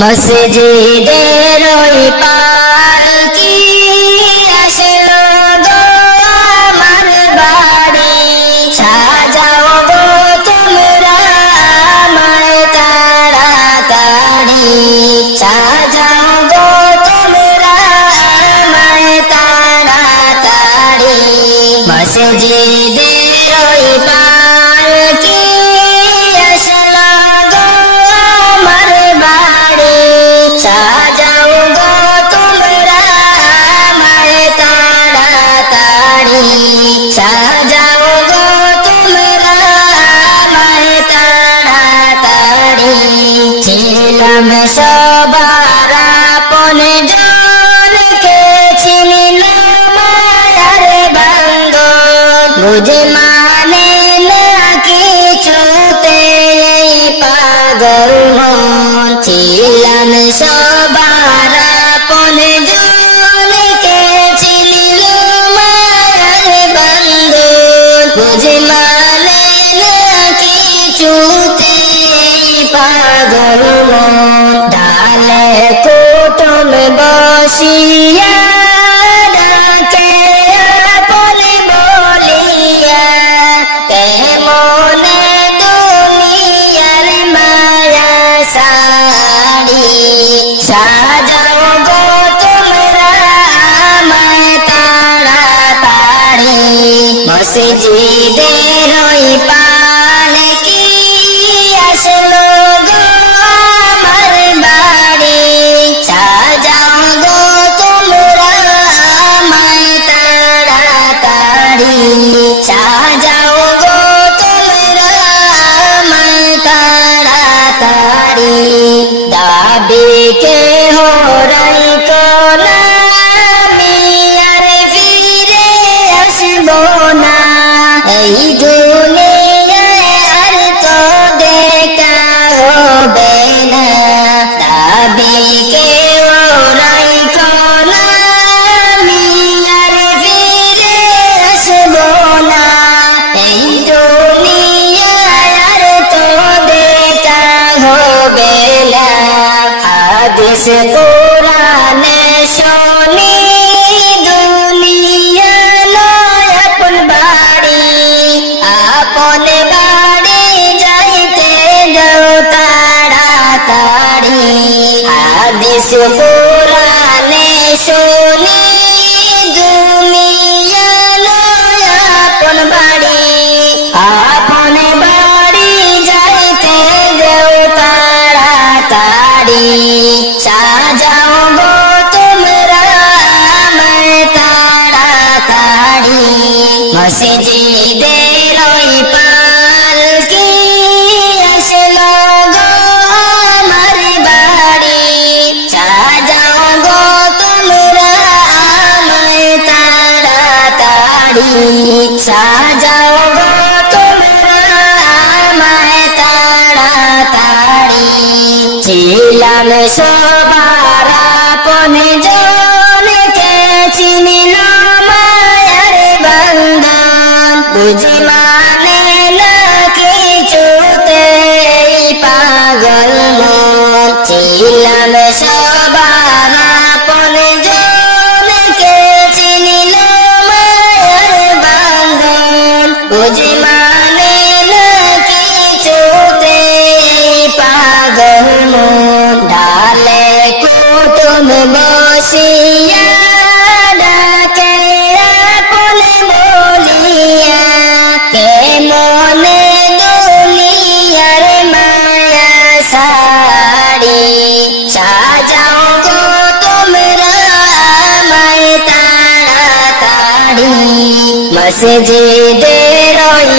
মসজিদের ওই পালকি আসলো গো আমার বাড়ি, সাজাও গো তোমরা আমায় তাড়াতাড়ি, সাজাও গো তোমরা আমায় তাড়াতাড়ি। মসজিদের ওই পালকি আসলো গো আমার বাড়ি, সাজাও গো তোমরা আমায় তাড়াতাড়ি, সাজাও গো তোমরা আমায় তাড়াতাড়ি। ছিলাম সবার আপন জনকে চিনিলাম মায়ার বান্ধব, বুঝে মানে না কিছুতে এই পাগল মন। ছিলাম সবার আপন জনকে চিনিলাম মায়ার বান্ধব, বুঝে মানে না কিছুতে এই পাগল মন। ডালে কুটুম বসিয়া ডাকে আপন বলিয়া, কেমনে দুনিয়ার মায়া সারি, সাজাও গো তোমরা আমায় তাড়াতাড়ি। মসজিদের ওই পালকি আসলো গো আমার বাড়ি, সাজাও গো তোমরা আমায় তাড়াতাড়ি, সাজাও গো তোমরা আমায় তাড়াতাড়ি। দাবি কেহ রাইখো না, আমি আর ফিরে আসবো না, এই দুনিয়ায় আর তো দেখা হবে না। দাবি কেহ রাইখো না, আমি আর ফিরে আসবো না, এই দুনিয়ায় আর তো দেখা হবে না। হাদিস কোরআনে শুনি দুনিয়া নয় আপন বাড়ি, আপন বাড়ি যাইতে যাও তাড়াতাড়ি। হাদিস কোরআনে শুনি দুনিয়া নয় আপন বাড়ি, আপন বাড়ি যাইতে যাও তাড়াতাড়ি। সাজাও গো তোমরা আমায় তাড়াতাড়ি। মসজিদের ওই পালকি আসলো গো আমার বাড়ি, সাজাও গো তোমরা আমায় তাড়াতাড়ি, সাজাও গো তোমরা আমায় তাড়াতাড়ি। ছিলাম সবার আপন জনকে চিনিলাম মায়ার বান্ধব, বুঝি মানে না কিছুতে এই পাগল মন। ছিলাম সবার আপন জনকে চিনিলাম মায়ার বান্ধব, বুঝি মানে না কিছুতে এই পাগল মন। ডালে কুটুম বসিয়া ডাকে আপন বলিয়া, কেমনে দুনিয়ার মায়া সারি, সাজাও গো তোমরা আমায় তাড়াতাড়ি। মসজিদের ওই